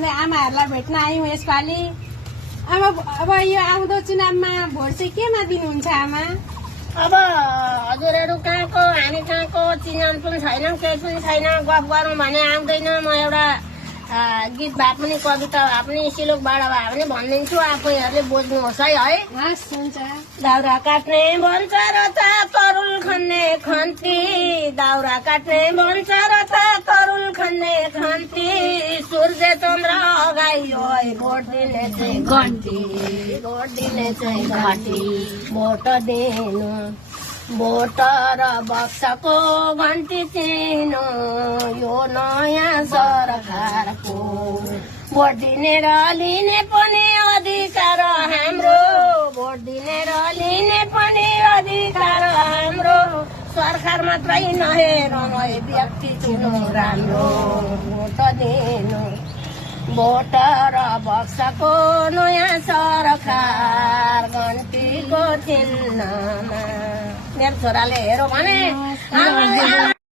हामीले आमाहरूलाई भेट्न आयौँ यसपालि। अब यो आउँदो चुनावमा भोट चाहिँ केमा दिनुहुन्छ आमा? अब हजुरहरू कहाँको हामी कहाँको चिनान पनि छैन, केही पनि छैन। गफ गरौँ भने आउँदैन। म एउटा गीत भए पनि कविता भए पनि सिलोकबाट भए पनि भनिदिन्छु, आफैहरूले बुझ्नुहोस् है। हस्, हुन्छ। दाउरा काट्ने भन्छ र त तरुल खन्ने खन्ती, दाउरा काट्ने भन्छ र त तरुल खन्ने खन्ती, सूर्य चन्द्र अगाइयो भोट दिने चाहिँ घन्टी, भोट दिने चाहिँ घन्टी, भोट दिनु भोट र बक्सको घन्टी चिनो यो नयाँ सरकारको। भोट दिने र लिने पनि अधिकार हाम्रो, भोट दिने र लिने पनि अधिकार हाम्रो। सरकार मात्रै नहेरौँ व्यक्ति चुनो राम्रो, भोट दिनु भोट र बक्सको नयाँ सरकार घन्टीको चिन्हमा। मेरो छोराले हेरौँ भने